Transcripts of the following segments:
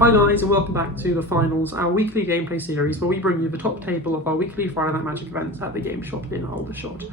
Hi guys, and welcome back to the finals, our weekly gameplay series where we bring you the top table of our weekly Friday Night Magic events at the game shop in Aldershot.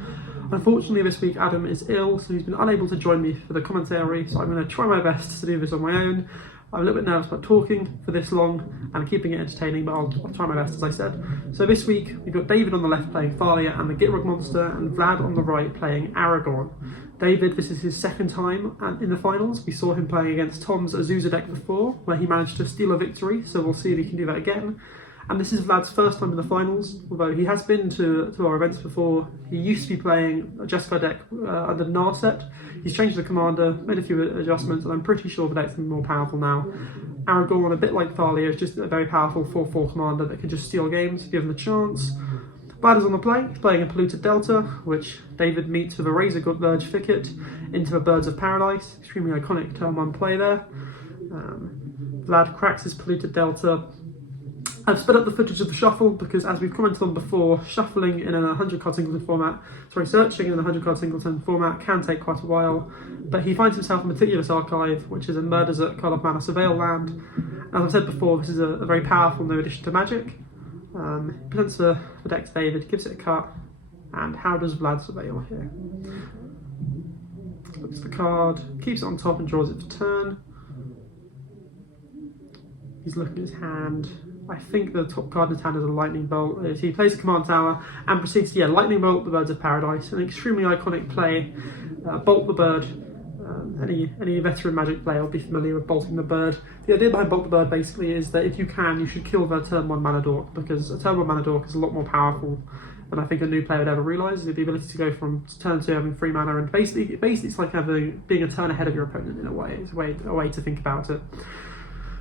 Unfortunately this week Adam is ill, so he's been unable to join me for the commentary, so I'm going to try my best to do this on my own. I'm a little bit nervous about talking for this long and keeping it entertaining, but I'll try my best, as I said. So this week we've got David on the left playing Thalia and the Gitrog monster, and Vlad on the right playing Aragorn. David, this is his second time in the finals. We saw him playing against Tom's Azusa deck before, where he managed to steal a victory, so we'll see if he can do that again. And this is Vlad's first time in the finals, although he has been to our events before. He used to be playing a Jessica deck under Narset. He's changed the commander, made a few adjustments, and I'm pretty sure the deck's more powerful now. Aragorn, a bit like Thalia, is just a very powerful 4/4 commander that can just steal games if given the chance. Vlad is on the play, he's playing a Polluted Delta, which David meets with a Razor Verge Thicket into the Birds of Paradise. Extremely iconic turn 1 play there. Vlad cracks his Polluted Delta. I've sped up the footage of the shuffle because, as we've commented on before, shuffling in a 100 card singleton format, searching in a 100 card singleton format can take quite a while, but he finds himself in Meticulous Archive, which is a Murders at Card of Mana Surveil land. As I've said before, this is a very powerful new addition to Magic. Presents the deck to David, gives it a cut, and how does Vlad surveil here? Looks at the card, keeps it on top and draws it for turn. He's looking at his hand. I think the top card in his hand is a Lightning Bolt. He plays a Command Tower and proceeds to Lightning Bolt the Birds of Paradise, an extremely iconic play. Bolt the Bird. Any veteran Magic player will be familiar with bolting the bird. The idea behind Bolt the Bird basically is that if you can, you should kill the turn 1 mana dork, because a turn 1 mana dork is a lot more powerful than I think a new player would ever realise. The ability to go from turn 2 having 3 mana, and basically it's like being a turn ahead of your opponent in a way. It's a way to think about it.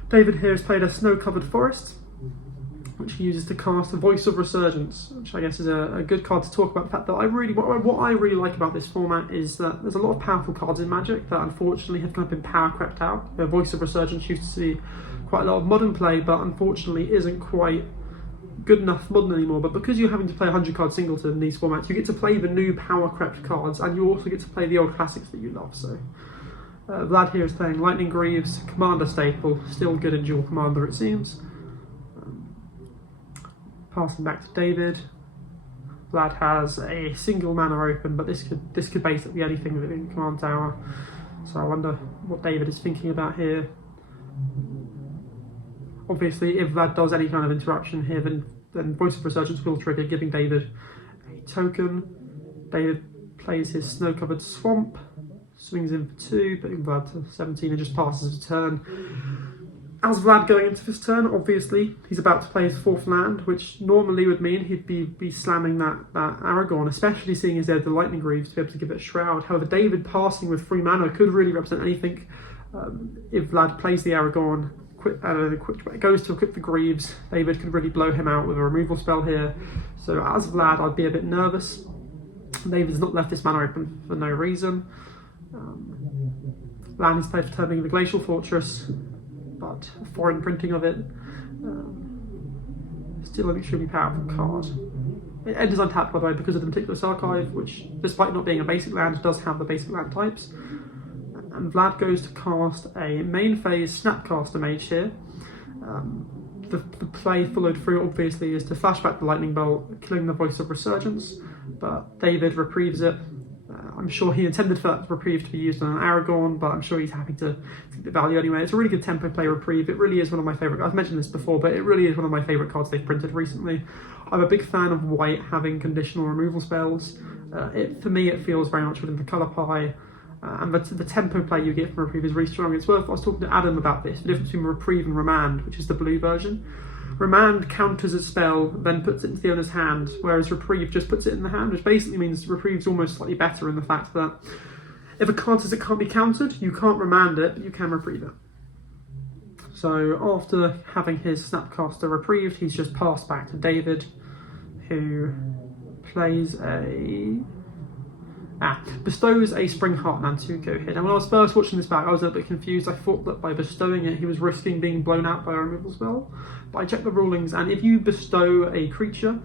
David here has played a Snow-Covered Forest, which he uses to cast a Voice of Resurgence, which I guess is a good card to talk about. The fact that what I really like about this format is that there's a lot of powerful cards in Magic that unfortunately have kind of been power crept out. Voice of Resurgence used to see quite a lot of modern play, but unfortunately isn't quite good enough modern anymore. But because you're having to play 100 card singleton in these formats, you get to play the new power crept cards, and you also get to play the old classics that you love. So Vlad here is playing Lightning Greaves, Commander staple, still good in dual commander it seems. Passing back to David. Vlad has a single mana open, but this could basically be anything within Command Tower. So I wonder what David is thinking about here. Obviously, if Vlad does any kind of interruption here, then Voice of Resurgence will trigger, giving David a token. David plays his Snow-Covered Swamp, swings in for 2, putting Vlad to 17 and just passes a turn. As Vlad going into this turn, obviously, he's about to play his 4th land, which normally would mean he'd be slamming that Aragorn, especially seeing as they have the Lightning Greaves to be able to give it a Shroud. However, David passing with 3 mana could really represent anything. If Vlad plays the Aragorn, goes to equip the Greaves, David could really blow him out with a removal spell here. So as Vlad, I'd be a bit nervous. David's not left this mana open for no reason. Land is played for turning the Glacial Fortress, but a foreign printing of it, still an extremely powerful card. It enters untapped, by the way, because of the Meticulous Archive, which, despite not being a basic land, does have the basic land types. And Vlad goes to cast a main phase Snapcaster Mage here. The play followed through, obviously, is to flashback the Lightning Bolt, killing the Voice of Resurgence, but David reprieves it. I'm sure he intended for that reprieve to be used on an Aragorn, but I'm sure he's happy to take the value anyway. It's a really good tempo play reprieve. It really is one of my favourite. I've mentioned this before, but it really is one of my favourite cards they've printed recently. I'm a big fan of white having conditional removal spells. For me, it feels very much within the colour pie, and the tempo play you get from reprieve is really strong. I was talking to Adam about this, the difference between reprieve and remand, which is the blue version. Remand counters a spell, then puts it into the owner's hand, whereas Reprieve just puts it in the hand, which basically means Reprieve's almost slightly better in the fact that if a card says it can't be countered, you can't remand it, but you can reprieve it. So after having his Snapcaster reprieved, he's just passed back to David, who plays bestows a Spring Heart Nantuko here. Now when I was first watching this back, I was a bit confused. I thought that by bestowing it, he was risking being blown out by a removal spell. But I checked the rulings, and if you bestow a creature,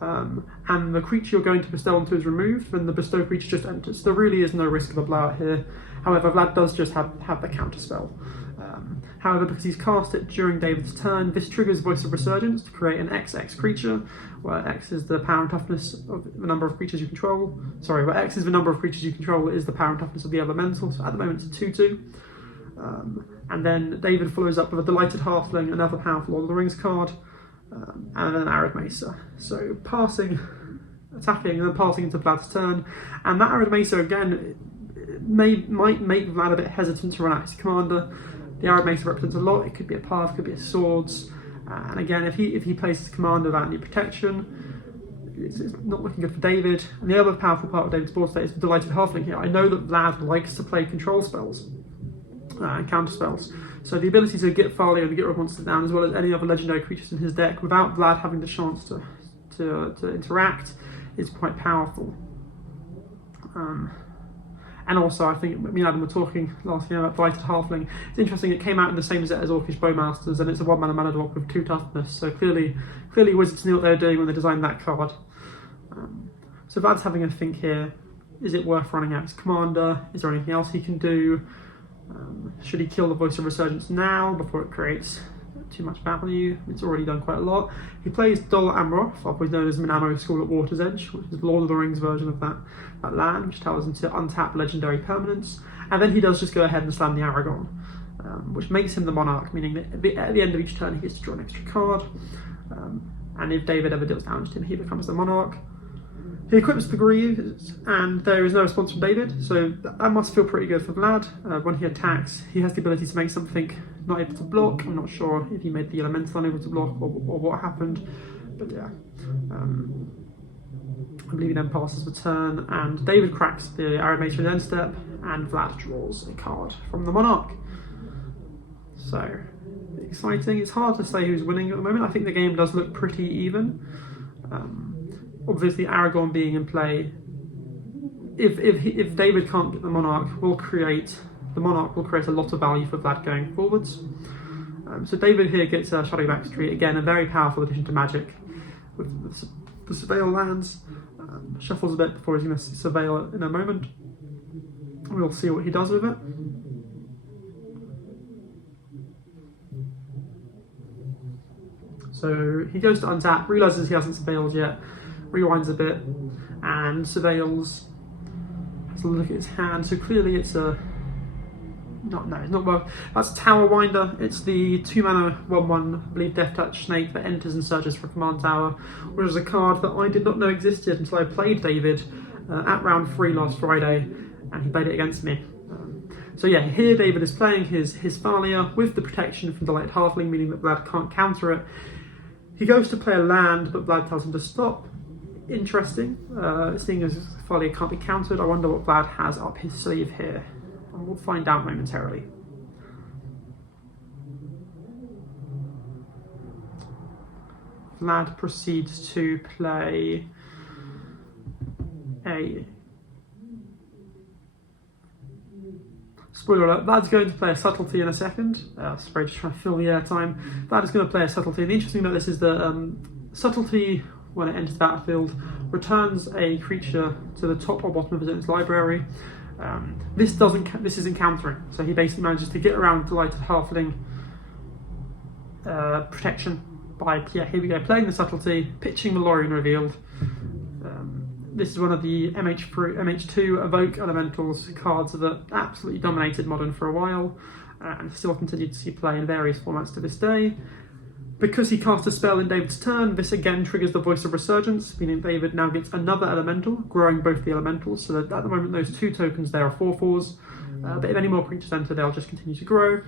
and the creature you're going to bestow onto is removed, then the bestow creature just enters. There really is no risk of a blowout here. However, Vlad does just have the counter spell. However, because he's cast it during David's turn, this triggers Voice of Resurgence to create an XX creature, where X is the power and toughness of the number of creatures you control. Sorry, where X is the number of creatures you control is the power and toughness of the elemental. So at the moment it's a 2/2. And then David follows up with a Delighted Halfling, another powerful Lord of the Rings card, and an Arid Mesa. So passing, attacking, and then passing into Vlad's turn. And that Arid Mesa again might make Vlad a bit hesitant to run out his commander. The Arid Mesa represents a lot. It could be a path, it could be a swords. And again, if he plays his commander without any protection, it's not looking good for David. And the other powerful part of David's board state is the Delighted Halfling here. I know that Vlad likes to play control spells and counter spells. So the ability to get Thalia and the Gitrog monster down, as well as any other legendary creatures in his deck, without Vlad having the chance to interact, is quite powerful. And also, I think me and Adam were talking last year about Delighted Halfling. It's interesting, it came out in the same set as Orcish Bowmasters, and it's a 1-mana mana drop with 2 toughness, so clearly Wizards knew what they were doing when they designed that card. So Vlad's having a think here. Is it worth running out his commander? Is there anything else he can do? Should he kill the Voice of Resurgence now, before it creates too much value? It's already done quite a lot. He plays Dol Amroth, otherwise known as Manamo School at Water's Edge, which is the Lord of the Rings version of that land, which allows him to untap legendary permanents. And then he does just go ahead and slam the Aragorn, which makes him the Monarch, meaning that at the end of each turn he gets to draw an extra card. And if David ever deals damage to him, he becomes the Monarch. He equips the Greaves, and there is no response from David, so that must feel pretty good for Vlad. When he attacks, he has the ability to make something not able to block. I'm not sure if he made the Elemental unable to block or what happened, but yeah. I believe he then passes the turn, and David cracks the Arid Mesa in end step, and Vlad draws a card from the Monarch. So, exciting. It's hard to say who's winning at the moment. I think the game does look pretty even. Obviously, Aragorn being in play, if David can't get the Monarch, the Monarch will create a lot of value for Vlad going forwards. So David here gets a Shadowback Street, again a very powerful addition to Magic with the Surveil lands. Shuffles a bit before he's going to Surveil it in a moment. We'll see what he does with it. So he goes to untap, realises he hasn't surveilled yet, rewinds a bit, and surveils. Has a look at his hand. So clearly it's a it's not worth. That's Tower Winder. It's the 2-mana 1/1, I believe, Death Touch Snake that enters and searches for a command tower, which is a card that I did not know existed until I played David at round 3 last Friday, and he played it against me. So yeah, here David is playing his Thalia with the protection from Delighted Halfling, meaning that Vlad can't counter it. He goes to play a land, but Vlad tells him to stop. Interesting. Seeing as Thalia can't be countered, I wonder what Vlad has up his sleeve here. And we'll find out momentarily. Vlad proceeds to play a... Spoiler alert, Vlad's going to play a Subtlety in a second. Sorry, just trying to fill the airtime. Vlad is going to play a Subtlety. And the interesting thing about this is that Subtlety, when it enters the battlefield, returns a creature to the top or bottom of his opponent's library. This isn't countering, so he basically manages to get around Delighted Halfling protection by, here we go, playing the Subtlety, pitching the Lorien Revealed. This is one of the MH2 Evoke Elementals cards that absolutely dominated Modern for a while, and still continue to see play in various formats to this day. Because he cast a spell in David's turn, this again triggers the Voice of Resurgence, meaning David now gets another elemental, growing both the elementals, so that at the moment those 2 tokens there are 4/4s, but if any more creatures enter, they'll just continue to grow.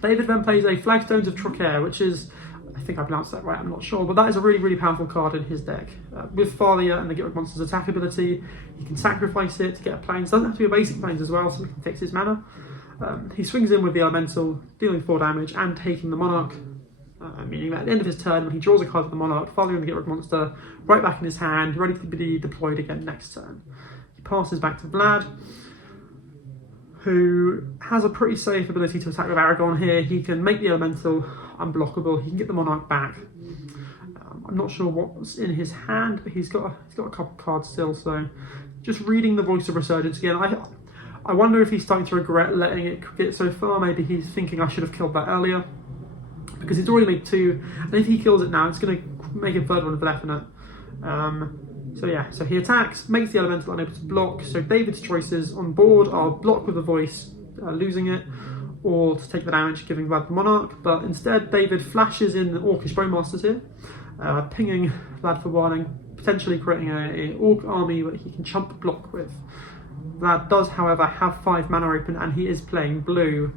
David then plays a Flagstones of Trocaire, which is, I think I pronounced that right, I'm not sure, but that is a really, really powerful card in his deck. With Thalia and the Gitrog monster's attack ability, he can sacrifice it to get a plains. Doesn't have to be a basic plains as well, so he can fix his mana. He swings in with the elemental, dealing 4 damage and taking the Monarch. Meaning that at the end of his turn, when he draws a card for the Monarch, following the Gitrog monster, right back in his hand, ready to be deployed again next turn. He passes back to Vlad, who has a pretty safe ability to attack with Aragorn here. He can make the Elemental unblockable, he can get the Monarch back. I'm not sure what's in his hand, but he's got a couple cards still. So just reading the Voice of Resurgence again, I wonder if he's starting to regret letting it get so far. Maybe he's thinking I should have killed that earlier, because he's already made 2, and if he kills it now, it's going to make a third one for Definite. So yeah, so he attacks, makes the Elemental unable to block. So David's choices on board are block with the Voice, losing it, or to take the damage, giving Vlad the Monarch. But instead, David flashes in the Orcish Bowmasters here, pinging Vlad for 1 and potentially creating a Orc army that he can chump block with. Vlad does, however, have 5 mana open, and he is playing blue.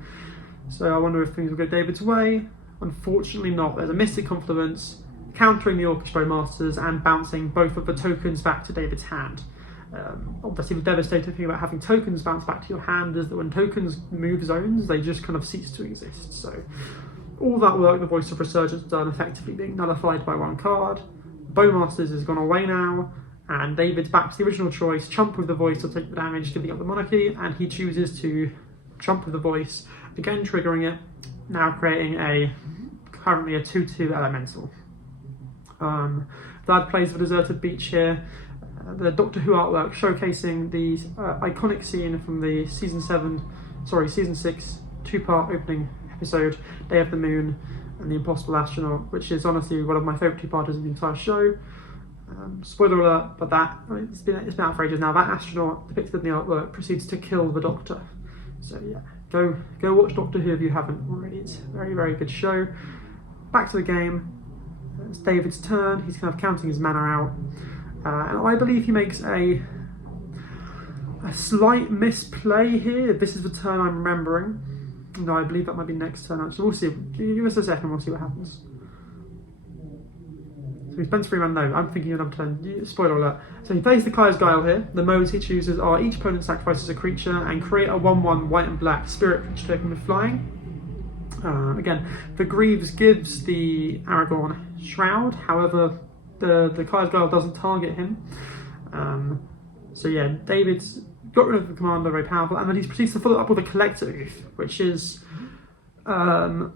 So I wonder if things will go David's way. Unfortunately not. There's a Mystic Confluence, countering the Orcish Bowmasters and bouncing both of the tokens back to David's hand. Obviously the devastating thing about having tokens bounce back to your hand is that when tokens move zones, they just kind of cease to exist. So all that work the Voice of Resurgence done effectively being nullified by 1 card. Bowmasters has gone away now, and David's back to the original choice, chump with the Voice to take the damage, giving up the monarchy, and he chooses to chump with the Voice, again triggering it, now creating currently a 2/2 elemental. Vlad plays the Deserted Beach here, the Doctor Who artwork showcasing the iconic scene from the season 6 2-part opening episode, Day of the Moon and the Impossible Astronaut, which is honestly one of my favourite 2-parters in the entire show. Spoiler alert, but it's been out for ages now. That astronaut depicted in the artwork proceeds to kill the Doctor. So yeah, go watch Doctor Who if you haven't already. It's a very, very good show. Back to the game. It's David's turn. He's kind of counting his mana out, and I believe he makes a slight misplay here. This is the turn I'm remembering. No, I believe that might be next turn. Actually, we'll see. Give us a second. We'll see what happens. So he spends 3 mana. No, I'm thinking another turn. Spoiler alert. So he plays the Kaya's Guile here. The modes he chooses are each opponent sacrifices a creature and create a 1/1 white and black spirit creature token with flying. Again, the Greaves gives the Aragorn Shroud. However, the Kaya's Guile doesn't target him. So yeah, David's got rid of the commander, very powerful, and then he proceeds to follow up with a Collector Oath, which is a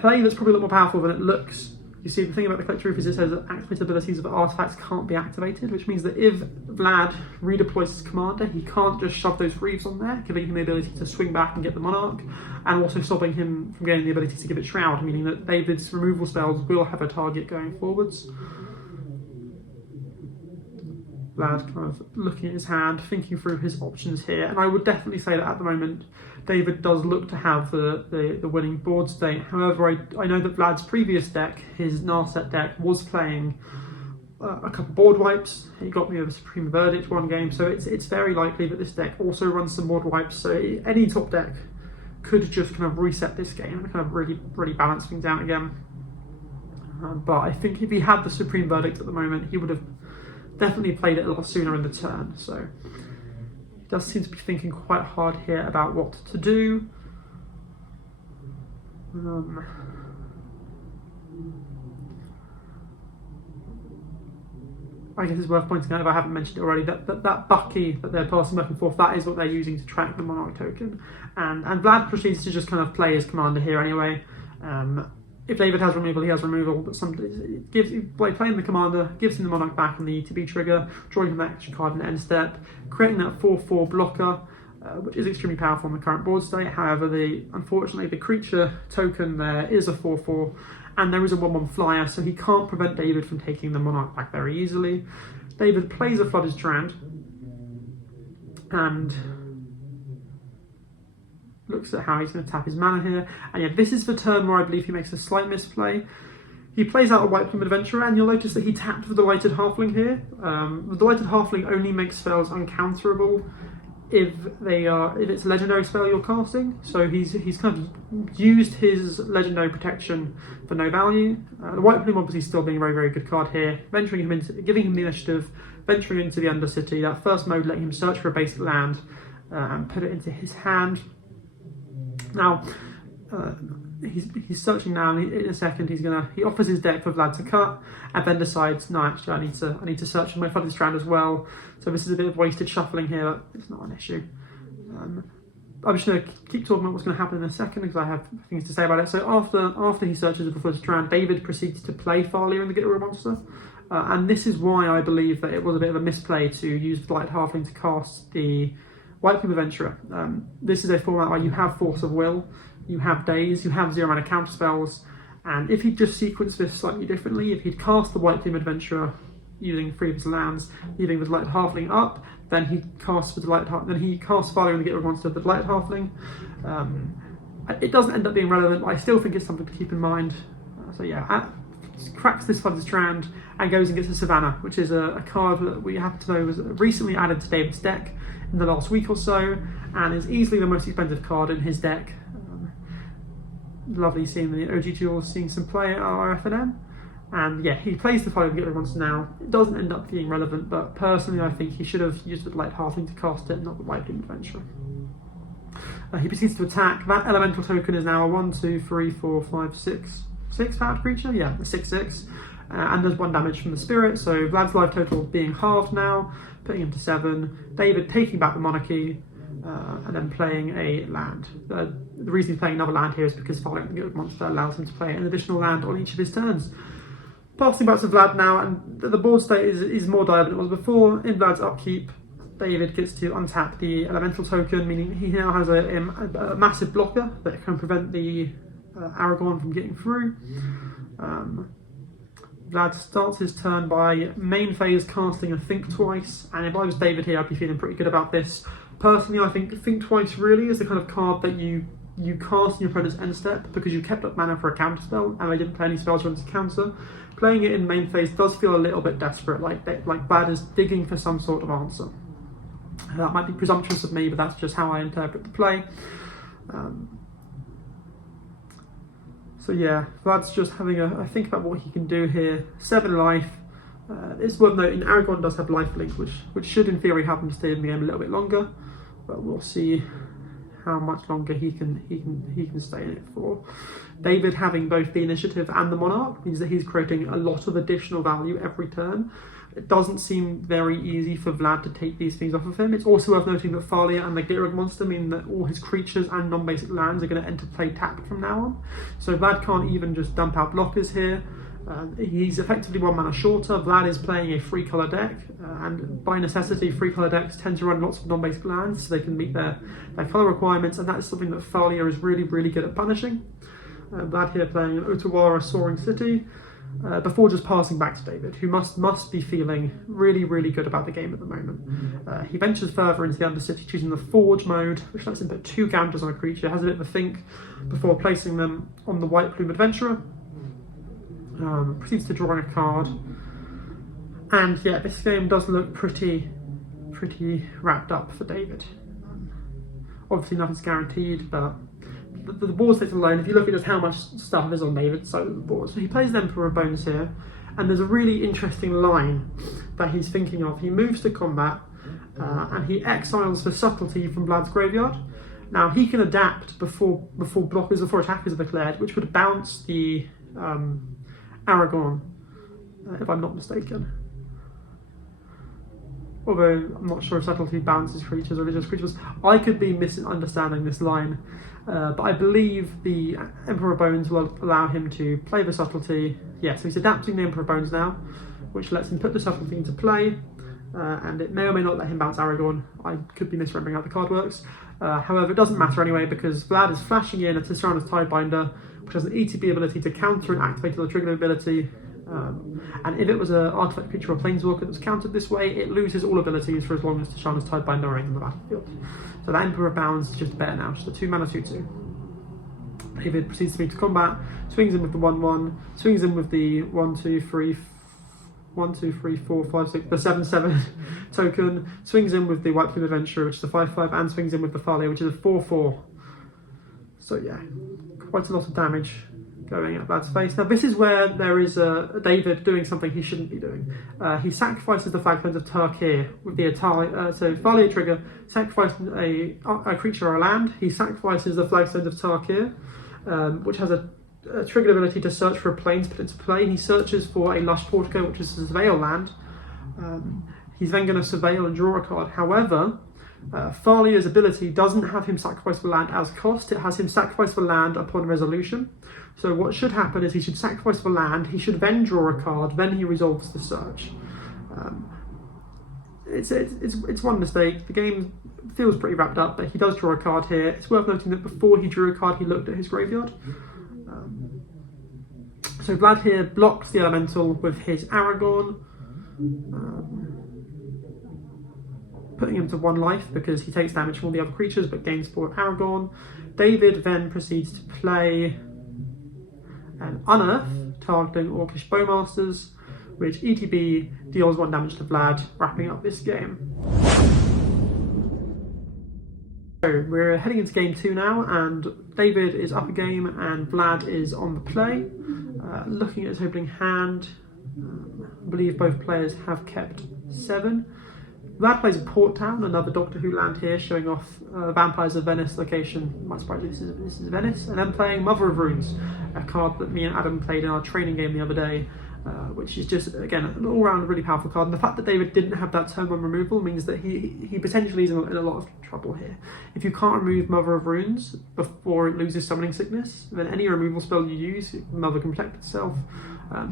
play that's probably a lot more powerful than it looks. You see, the thing about the Collector Oath is it says that activate abilities of artifacts can't be activated, which means that if Vlad redeploys his commander, he can't just shove those Greaves on there, giving him the ability to swing back and get the Monarch, and also stopping him from getting the ability to give it Shroud, meaning that David's removal spells will have a target going forwards. Vlad kind of looking at his hand, thinking through his options here, and I would definitely say that at the moment David does look to have the winning board state. However, I know that Vlad's previous deck, his Narset deck, was playing a couple board wipes. He got me a Supreme Verdict one game, so it's very likely that this deck also runs some board wipes, so any top deck could just kind of reset this game and kind of really balance things out again. But I think if he had the Supreme Verdict at the moment, he would have definitely played it a lot sooner in the turn. So he does seem to be thinking quite hard here about what to do. I guess it's worth pointing out, if I haven't mentioned it already, that Bucky that they're passing back and forth, that is what they're using to track the Monarch token. And Vlad proceeds to just kind of play his commander here anyway. If David has removal, he has removal, but by playing the commander, gives him the Monarch back on the ETB trigger, drawing him that extra card in the end step, creating that 4/4 blocker, which is extremely powerful in the current board state. However, unfortunately, the creature token there is a 4/4, and there is a 1/1 flyer, so he can't prevent David from taking the Monarch back very easily. David plays a Flooded Strand, and looks at how he's going to tap his mana here. And yeah, this is the turn where I believe he makes a slight misplay. He plays out a White Plume Adventurer, and you'll notice that he tapped the Delighted Halfling here. The Delighted Halfling only makes spells uncounterable if it's a legendary spell you're casting. So he's kind of used his legendary protection for no value. The White Plume obviously still being a very, very good card here, giving him the initiative, venturing into the Undercity. That first mode letting him search for a basic land and put it into his hand. Now, he's searching now, and in a second he offers his deck for Vlad to cut, and then decides, no, actually I need to search for my Flooded Strand as well. So this is a bit of wasted shuffling here, but it's not an issue. I'm just going to keep talking about what's going to happen in a second because I have things to say about it. So after he searches before the strand, David proceeds to play Thalia in the Gitrog monster. And this is why I believe that it was a bit of a misplay to use the Light Halfling to cast the White Plume Adventurer. This is a format where you have Force of Will, you have Daze, you have 0 mana counter spells, and if he'd just sequenced this slightly differently, if he'd cast the White Plume Adventurer using 3 of his lands, leaving the Light Halfling up, then he casts with the Thalia in the Gitrog monster with the Light Halfling. It doesn't end up being relevant, but I still think it's something to keep in mind. So yeah, cracks this Flooded Strand and goes and gets a Savannah, which is a card that we happen to know was recently added to David's deck in the last week or so, and is easily the most expensive card in his deck. Lovely seeing the OG Duels, seeing some play at our FNM. And yeah, he plays the Thalia and Gitrog monster now. It doesn't end up being relevant, but personally I think he should have used the Light Halfling to cast it, not the White Plume Adventurer. He proceeds to attack. That elemental token is now a 1, 2, 3, 4, 5, 6 powered creature, yeah, a 6/6, and there's 1 damage from the spirit, so Vlad's life total being halved now, putting him to 7. David taking back the monarchy, and then playing a land. The reason he's playing another land here is because Thalia the Gitrog monster allows him to play an additional land on each of his turns. Passing back to Vlad now, and the board state is more dire than it was before. In Vlad's upkeep, David gets to untap the elemental token, meaning he now has a massive blocker that can prevent the Aragorn from getting through. Vlad starts his turn by main phase casting a Think Twice, and if I was David here, I'd be feeling pretty good about this. Personally, I think Think Twice really is the kind of card that you cast in your opponent's end step because you kept up mana for a counter spell and they didn't play any spells run to counter. Playing it in main phase does feel a little bit desperate, like Vlad is digging for some sort of answer. That might be presumptuous of me, but that's just how I interpret the play. So yeah, Vlad's just having a think about what he can do here. 7 life. It's worth noting Aragorn does have lifelink, which should in theory have him stay in the game a little bit longer, but we'll see how much longer he can stay in it for. David having both the initiative and the monarch means that he's creating a lot of additional value every turn. It doesn't seem very easy for Vlad to take these things off of him. It's also worth noting that Thalia and the Gitrog monster mean that all his creatures and non-basic lands are going to enter play tapped from now on. So Vlad can't even just dump out blockers here. He's effectively 1 mana shorter. Vlad is playing a 3-colour deck, and by necessity 3-colour decks tend to run lots of non-basic lands so they can meet their colour requirements, and that is something that Thalia is really, really good at punishing. Vlad here playing an Otawara Soaring City, before just passing back to David, who must be feeling really, really good about the game at the moment. He ventures further into the Undercity, choosing the Forge mode, which lets him put 2 counters on a creature, has a bit of a think before placing them on the White Plume Adventurer. Proceeds to draw a card, and yeah, this game does look pretty wrapped up for David. Obviously nothing's guaranteed, but the board states alone, if you look at just how much stuff is on David, so the board. So he plays the Emperor of Bones here, and there's a really interesting line that he's thinking of. He moves to combat, and he exiles the Subtlety from Vlad's graveyard. Now he can adapt before attackers are declared, which would bounce the Aragorn, if I'm not mistaken. Although I'm not sure if Subtlety bounces creatures or religious creatures. I could be misunderstanding this line, but I believe the Emperor of Bones will allow him to play the Subtlety. Yeah, so he's adapting the Emperor of Bones now, which lets him put the Subtlety into play, and it may or may not let him bounce Aragorn. I could be misremembering how the card works. However, it doesn't matter anyway, because Vlad is flashing in a Tisrana's Tidebinder, which has an ETB ability to counter and activate the trigger ability. And if it was an artifact creature or planeswalker that was countered this way, it loses all abilities for as long as Tisrana's Tidebinder remains on the battlefield. So that Emperor of Bounds is just better now, just a 2 mana 2/2. David proceeds to move to combat, swings in with the 1/1, swings in with the 1, 2, 3, 4, 5, 6, the 7/7 token, swings in with the White Plume Adventurer, which is a 5/5, and swings in with the Thalia, which is a 4/4. So yeah, quite a lot of damage going at Vlad's face. Now this is where there is David doing something he shouldn't be doing. He sacrifices the Flagstones of Tarkir with the so Thalia trigger, sacrificing a creature or a land. He sacrifices the Flagstones of Tarkir, which has a triggered ability to search for a plane to put into play. He searches for a Lush Portico, which is a Surveil land. He's then going to Surveil and draw a card. However, Thalia's ability doesn't have him sacrifice the land as cost, it has him sacrifice the land upon resolution. So what should happen is he should sacrifice the land, he should then draw a card, then he resolves the search. It's one mistake. The game feels pretty wrapped up, but he does draw a card here. It's worth noting that before he drew a card, he looked at his graveyard. So Vlad here blocks the elemental with his Aragorn, putting him to 1 life because he takes damage from all the other creatures but gains 4 Aragorn. David then proceeds to play an Unearth, targeting Orcish Bowmasters, which ETB deals 1 damage to Vlad, wrapping up this game. So we're heading into game 2 now, and David is up a game and Vlad is on the play. Looking at his opening hand, I believe both players have kept 7. Vlad plays a Port Town, another Doctor Who land here, showing off Vampires of Venice location. Might surprise you, this is Venice. And then playing Mother of Runes, a card that me and Adam played in our training game the other day, which is just, again, an all-round really powerful card. And the fact that David didn't have that turn 1 removal means that he potentially is in a lot of trouble here. If you can't remove Mother of Runes before it loses Summoning Sickness, then any removal spell you use, Mother can protect itself.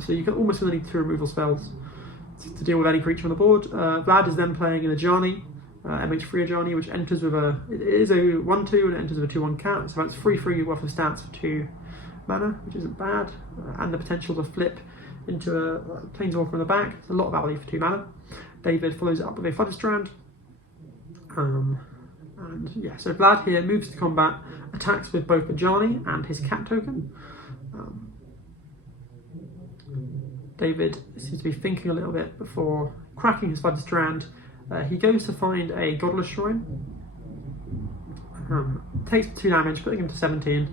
So you can almost going to need 2 removal spells to deal with any creature on the board. Vlad is then playing an Ajani, MH3 Ajani, which enters with it is a 1/2 and it enters with a 2/1 cat, so that's 3/3 worth of stats for 2 mana, which isn't bad, and the potential to flip into a Planeswalker in the back. It's a lot of value for 2 mana. David follows it up with a Fudderstrand. And yeah, so Vlad here moves to combat, attacks with both Ajani and his cat token. David seems to be thinking a little bit before cracking his Fudderstrand. He goes to find a Godless Shrine. Takes 2 damage, putting him to 17.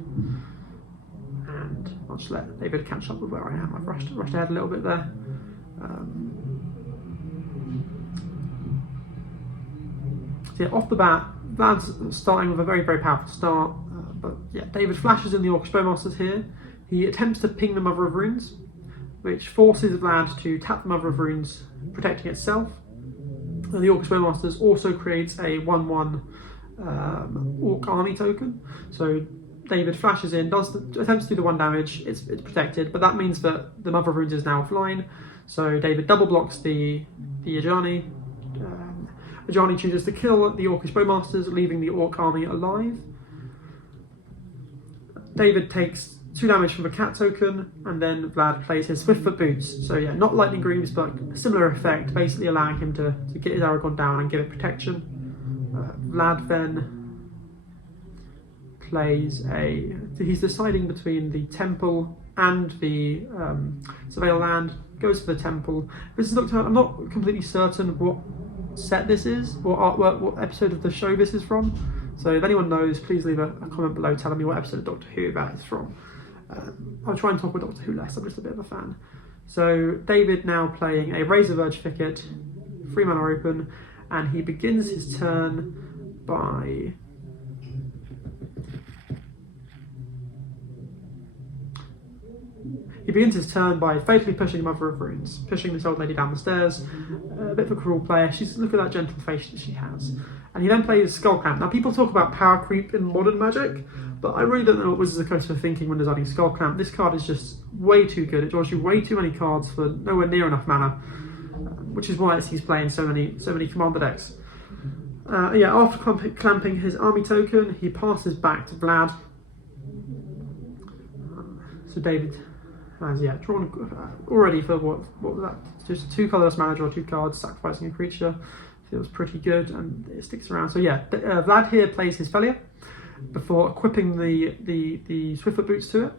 And I'll just let David catch up with where I am. I've rushed ahead a little bit there. So yeah, off the bat, Vlad's starting with a very, very powerful start. But yeah, David flashes in the Orcish Bowmasters here. He attempts to ping the Mother of Runes, which forces Vlad to tap the Mother of Runes, protecting itself. And the Orcish Bowmasters also creates a 1/1 Orc Army token. So David flashes in, attempts to do the 1 damage, it's protected, but that means that the Mother of Runes is now offline. So David double blocks the Ajani. Ajani chooses to kill the Orcish Bowmasters, leaving the Orc Army alive. David takes 2 damage from the cat token, and then Vlad plays his Swiftfoot Boots. So yeah, not Lightning Greaves, but a similar effect, basically allowing him to get his Aragorn down and give it protection. Vlad then plays he's deciding between the Temple and the Surveil land, goes for the Temple. I'm not completely certain what set this is, what artwork, what episode of the show this is from. So if anyone knows, please leave a comment below telling me what episode of Doctor Who that is from. I'll try and talk about Doctor Who less, I'm just a bit of a fan. So David now playing a Razorverge Thicket, 3 mana open, and he begins his turn by fatally pushing Mother of Runes, pushing this old lady down the stairs. A bit of a cruel player. Look at that gentle face that she has. And he then plays Skullclamp. Now, people talk about power creep in modern Magic, but I really don't know what Wizards of the Coast were thinking when designing Skullclamp. This card is just way too good. It draws you way too many cards for nowhere near enough mana, which is why he's playing so many commander decks. Yeah, after clamping his army token, he passes back to Vlad. So David has drawn already for what was that? Just 2 colorless mana, draw 2 cards, sacrificing a creature. Feels pretty good, and it sticks around. So yeah, Vlad here plays his Thalia before equipping the Swiftfoot Boots to it.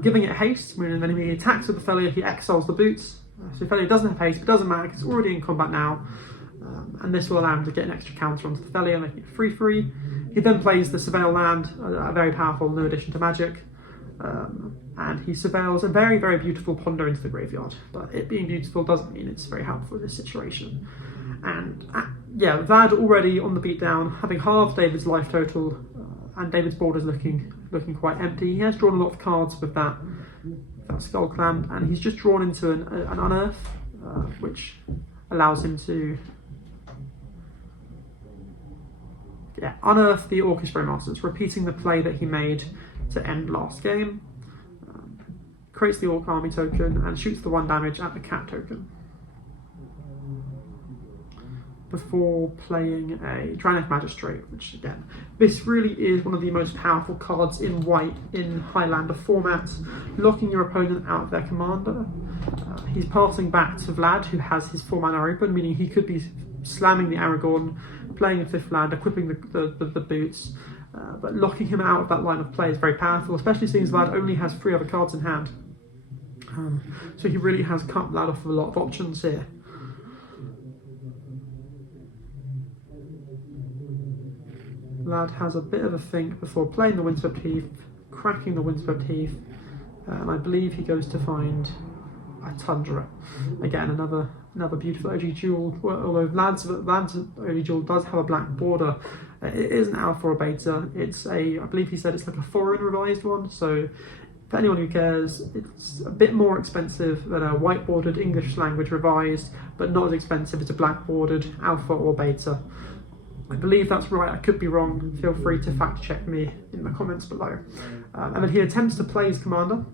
Giving it haste. When he attacks with the Thalia, he exiles the boots. So Thalia doesn't have haste, but doesn't matter because it's already in combat now. And this will allow him to get an extra counter onto the Thalia, making it 3/3. He then plays the Surveil land, a very powerful new addition to Magic. And he surveils a very, very beautiful Ponder into the graveyard. But it being beautiful doesn't mean it's very helpful in this situation. And yeah, Vlad already on the beatdown, having halved David's life total, and David's board is looking quite empty. He has drawn a lot of cards with that Skullclamp, and he's just drawn into an Unearth, which allows him to yeah, unearth the Orcish Bowmasters, repeating the play that he made to end last game. Creates the Orc Army token and shoots the 1 damage at the cat token. Before playing a Draenei Magistrate, which again, this really is one of the most powerful cards in white in Highlander formats, locking your opponent out of their commander. He's passing back to Vlad, who has his 4 mana open, meaning he could be slamming the Aragorn, playing a 5th land, equipping the boots, but locking him out of that line of play is very powerful, especially since Vlad only has 3 other cards in hand. So he really has cut Vlad off of a lot of options here. Vlad has a bit of a think before playing the Windswept Heath, cracking the Windswept Heath, and I believe he goes to find a Tundra. Again, another beautiful OG Duel, although Vlad's OG Duel does have a black border. It is an alpha or beta. It's I believe he said it's like a foreign revised one, so for anyone who cares, it's a bit more expensive than a white bordered English language revised, but not as expensive as a black bordered alpha or beta. I believe that's right, I could be wrong, feel free to fact check me in the comments below. And then he attempts to play his commander,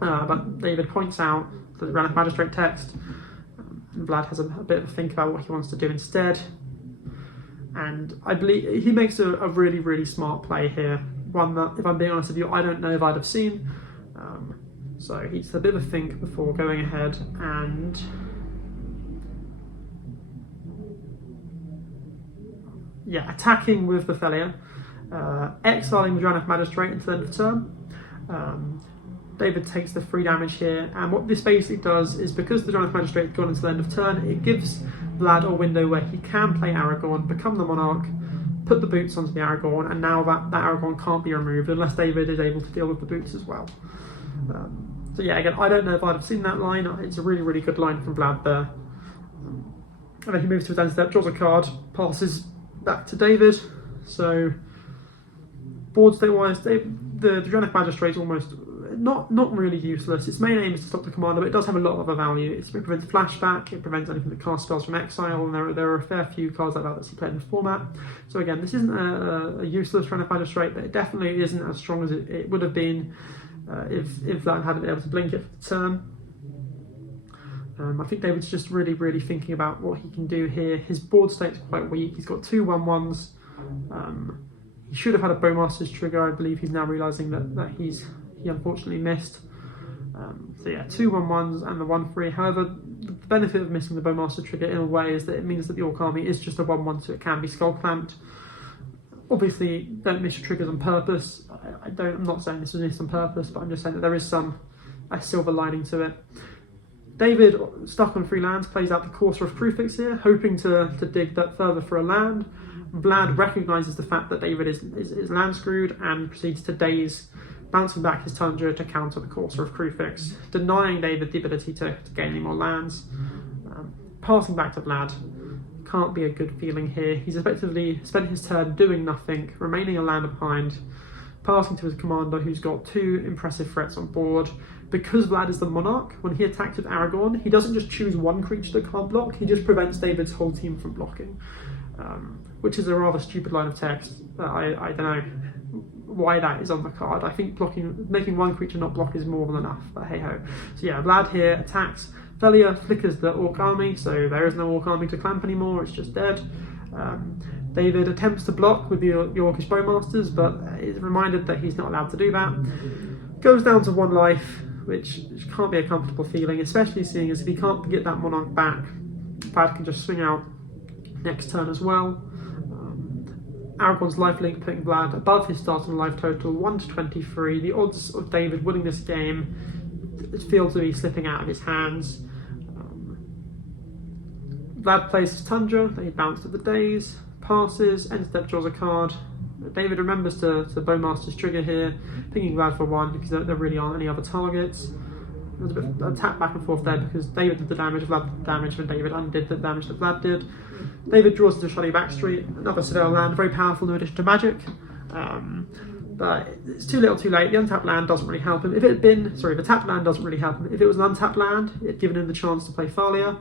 but David points out the Draenei Magistrate text, and Vlad has a bit of a think about what he wants to do instead. And I believe he makes a really, really smart play here, one that, if I'm being honest with you, I don't know if I'd have seen. So he's a bit of a think before going ahead and attacking with the Thalia, exiling the Draenei Magistrate until the end of turn. David takes the 3 damage here, and what this basically does is, because the Draenei Magistrate has gone until the end of turn, it gives Vlad a window where he can play Aragorn, become the Monarch, put the boots onto the Aragorn, and now that Aragorn can't be removed unless David is able to deal with the boots as well. So yeah, again, I don't know if I'd have seen that line. It's a really, really good line from Vlad there. And then he moves to his end step, draws a card, passes back to David. So board state wise, the Draenei Magistrate is almost not really useless. Its main aim is to stop the commander, but it does have a lot of other value. It prevents flashback, it prevents anything that casts spells from exile, and there are a fair few cards like that that's played in the format. So again, this isn't a useless Draenei Magistrate, but it definitely isn't as strong as it would have been if Vlad hadn't been able to blink it for the turn. I think David's just really, really thinking about what he can do here. His board state's quite weak. He's got 2 1/1s. He should have had a Bowmaster's trigger. I believe he's now realising that he unfortunately missed. So yeah, 2 1/1s and the 1/3. However, the benefit of missing the Bowmaster trigger in a way is that it means that the Orc Army is just a 1/1, so it can be skull clamped. Obviously, don't miss your triggers on purpose. I'm not saying this was missed on purpose, but I'm just saying that there is a silver lining to it. David, stuck on 3 lands, plays out the Courser of Crucifix here, hoping to dig that further for a land. Vlad recognises the fact that David is land screwed and proceeds to daze, bouncing back his Tundra to counter the Courser of Crucifix, denying David the ability to gain any more lands. Passing back to Vlad can't be a good feeling here. He's effectively spent his turn doing nothing, remaining a land behind, passing to his commander, who's got 2 impressive threats on board. Because Vlad is the Monarch, when he attacks with Aragorn, he doesn't just choose one creature that can't block, he just prevents David's whole team from blocking. Which is a rather stupid line of text. I don't know why that is on the card. I think making one creature not block is more than enough, but hey ho. So yeah, Vlad here attacks. Thalia flickers the Orc Army, so there is no Orc Army to clamp anymore, it's just dead. David attempts to block with the Orcish Bowmasters, but is reminded that he's not allowed to do that. Goes down to 1 life, which can't be a comfortable feeling, especially seeing as if he can't get that Monarch back, Vlad can just swing out next turn as well. Aragorn's lifelink putting Vlad above his starting life total, 1 to 23. The odds of David winning this game feel to be slipping out of his hands. Vlad plays his Tundra that he bounced at the daze, passes, end step draws a card. David remembers to Bowmaster's trigger here, pinging Vlad for 1 because there really aren't any other targets. There's a bit of a tap back and forth there because David did the damage, Vlad did the damage, and David undid the damage that Vlad did. David draws into Shiny Backstreet, another Citadel land, very powerful, no addition to magic. But it's too little too late. The untapped land doesn't really help him. The tapped land doesn't really help him. If it was an untapped land, it had given him the chance to play Thalia,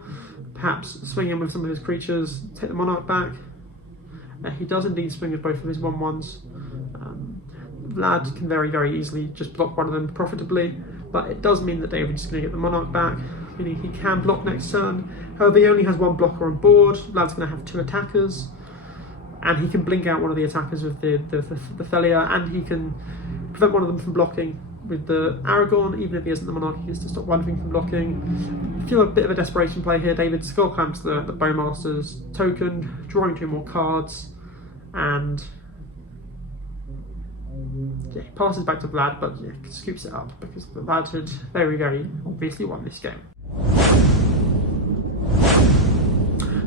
perhaps swing in with some of his creatures, take the Monarch back. He does indeed swing with both of his 1/1s. Vlad can very, very easily just block one of them profitably, but it does mean that David's going to get the Monarch back, meaning he can block next turn. However, he only has one blocker on board. Vlad's going to have 2 attackers, and he can blink out one of the attackers with the Thalia, and he can prevent one of them from blocking with the Aragorn. Even if he isn't the Monarch, he gets to stop one thing from blocking. I feel a bit of a desperation play here. David skull clamps the Bowmaster's token, drawing 2 more cards, and yeah, he passes back to Vlad, but yeah, scoops it up because Vlad had very, very obviously won this game.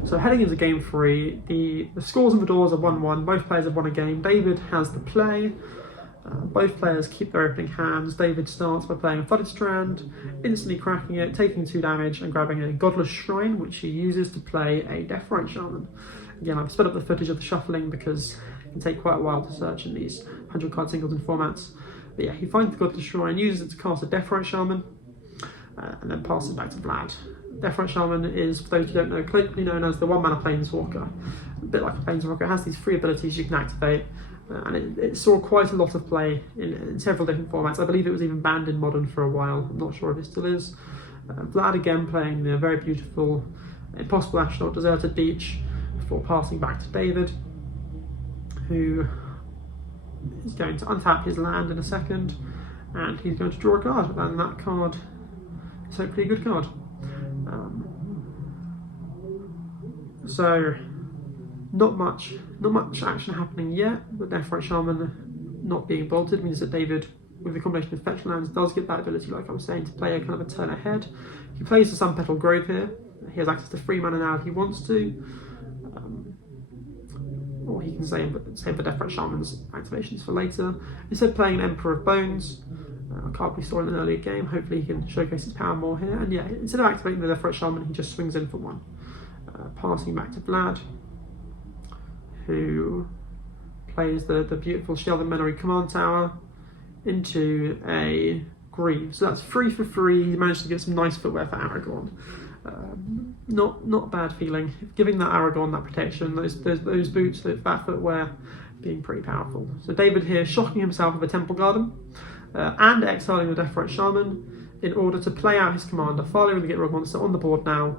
So heading into game 3, the scores of the doors are 1-1. Both players have won a game. David has the play. Both players keep their opening hands. David starts by playing a Flooded Strand, instantly cracking it, taking 2 damage, and grabbing a Godless Shrine, which he uses to play a Deathrite Shaman. Again, I've sped up the footage of the shuffling because it can take quite a while to search in these 100-card singleton formats. But yeah, he finds the Godless Shrine, uses it to cast a Deathrite Shaman, and then passes back to Vlad. Deathrite Shaman is, for those who don't know, colloquially known as the 1-mana Planeswalker. A bit like a Planeswalker, it has these 3 abilities you can activate, and it saw quite a lot of play in several different formats. I believe it was even banned in Modern for a while. I'm not sure if it still is. Vlad again playing the very beautiful Impossible Astronaut Deserted Beach before passing back to David, who is going to untap his land in a second, and he's going to draw a card, and that card is hopefully a good card. So not much action happening yet. The Deathrite Shaman not being bolted means that David, with the combination of fetch lands, does get that ability, like I was saying, to play a kind of a turn ahead. He plays the Sun Petal Grove here. He has access to 3 mana now if he wants to. Or he can save the Deathrite Shaman's activations for later. Instead of playing an Emperor of Bones, a card we saw in an earlier game, hopefully he can showcase his power more here. And yeah, instead of activating the Deathrite Shaman, he just swings in for 1. Passing back to Vlad, who plays the beautiful Sheldon Menery Command Tower into a Grieve. So that's 3 for 3. He managed to get some nice footwear for Aragorn. Not a bad feeling. Giving that Aragorn that protection, those boots, that footwear, being pretty powerful. So David here shocking himself with a Temple Garden and exiling the Deathrite Shaman in order to play out his commander, following the Gitrog monster on the board now,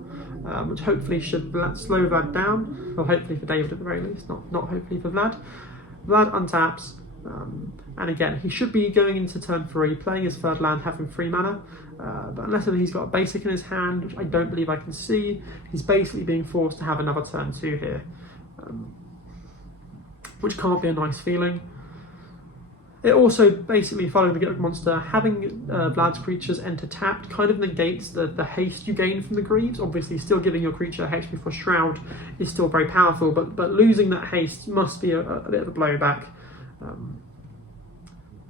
which hopefully should slow Vlad down. Well, hopefully for David at the very least, not hopefully for Vlad. Vlad untaps, and again, he should be going into turn 3, playing his 3rd land, having 3 mana, but unless he's got a basic in his hand, which I don't believe I can see, he's basically being forced to have another turn 2 here, which can't be a nice feeling. It also basically, following the Gitrog monster, having Vlad's creatures enter tapped kind of negates the haste you gain from the Greaves. Obviously, still giving your creature haste before Shroud is still very powerful, but losing that haste must be a bit of a blowback.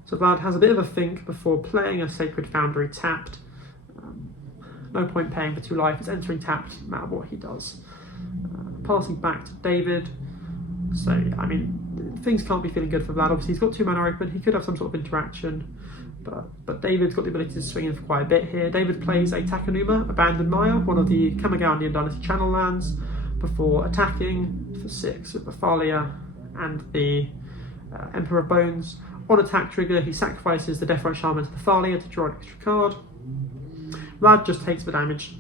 So Vlad has a bit of a think before playing a Sacred Foundry tapped. No point paying for 2 life, it's entering tapped no matter what he does. Passing back to David. So, I mean, things can't be feeling good for Vlad. Obviously, he's got 2 mana open, he could have some sort of interaction, but David's got the ability to swing in for quite a bit here. David plays a Takenuma, Abandoned Maya, one of the Kamigawa Dynasty Channel lands, before attacking for 6 with the Thalia and the Emperor of Bones. On attack trigger, he sacrifices the Deathrite Shaman to the Thalia to draw an extra card. Vlad just takes the damage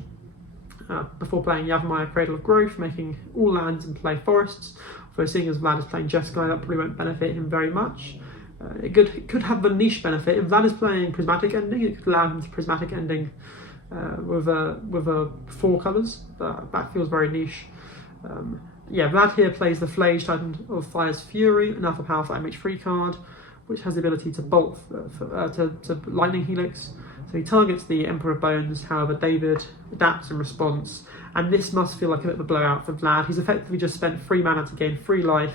before playing Yavimaya, Cradle of Growth, making all lands in play forests. Although seeing as Vlad is playing Jeskai, that probably won't benefit him very much. It could have the niche benefit. If Vlad is playing Prismatic Ending, it could allow him to Prismatic Ending with a 4 colours, but that feels very niche. Yeah, Vlad here plays the Flage Titan of Fire's Fury, another powerful MH3 card, which has the ability to bolt to Lightning Helix. So he targets the Emperor of Bones, however David adapts in response, and this must feel like a bit of a blowout for Vlad. He's effectively just spent 3 mana to gain 3 life.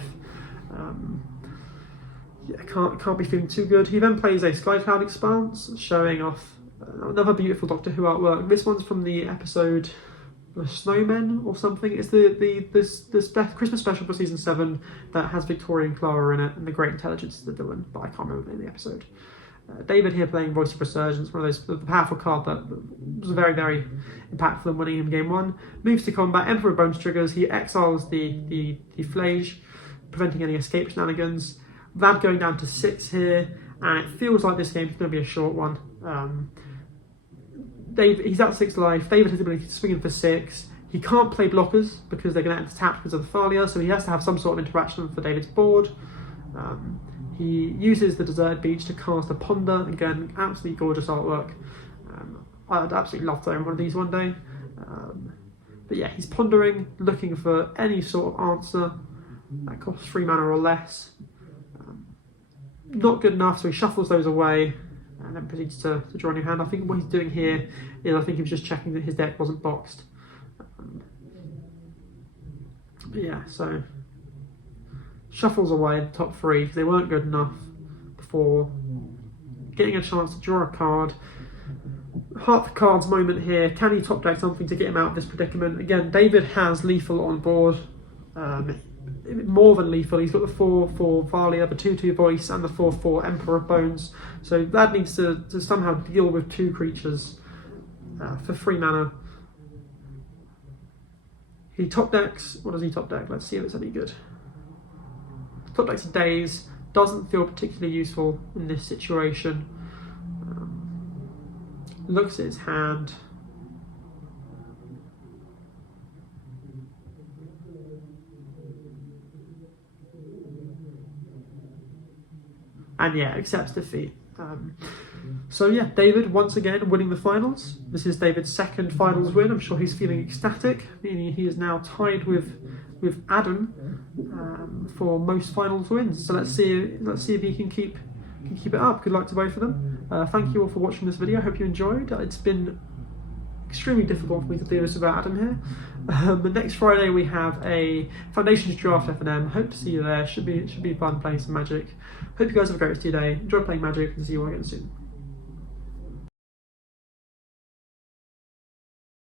Yeah, can't be feeling too good. He then plays a Skycloud Expanse, showing off another beautiful Doctor Who artwork. This one's from the episode Snowmen or something. It's this Christmas special for season 7 that has Victoria and Clara in it, and the Great Intelligence is the villain, but I can't remember the name of the episode. David here playing Voice of Resurgence, one of those the powerful card that was very, very impactful in winning him game 1. Moves to combat, Emperor of Bones triggers, he exiles the Flage, preventing any escape shenanigans. Vlad going down to 6 here, and it feels like this game's going to be a short one. He's at 6 life. David has the ability to swing in for 6. He can't play blockers because they're going to enter tap because of the Thalia, so he has to have some sort of interaction for David's board. He uses the Deserted Beach to cast a Ponder. Again, absolutely gorgeous artwork. I'd absolutely love to own one of these one day. But yeah, he's pondering, looking for any sort of answer that costs 3 mana or less. Not good enough, so he shuffles those away and then proceeds to draw a new hand. I think what he's doing here is, I think he was just checking that his deck wasn't boxed. But yeah, so shuffles away the top 3 because they weren't good enough before getting a chance to draw a card. Heart the cards moment here. Can he top deck something to get him out of this predicament? Again, David has lethal on board. More than lethal. He's got the 4/4 Thalia, the 2/2 voice, and the 4/4 Emperor of Bones. So that needs to somehow deal with 2 creatures for 3 mana. He top decks. What does he top deck? Let's see if it's any good. Top decks Days. Doesn't feel particularly useful in this situation. Looks at his hand. And yeah, accepts defeat. So yeah, David once again winning the finals. This is David's 2nd finals win. I'm sure he's feeling ecstatic, meaning he is now tied with Adam for most finals wins. So let's see if he can keep it up. Good luck to both of them. Thank you all for watching this video. I hope you enjoyed. It's been extremely difficult for me to do this without Adam here. But next Friday we have a Foundations Draft FNM. Hope to see you there. Should be fun playing some Magic. Hope you guys have a great rest of your day. Enjoy playing Magic and see you all again soon.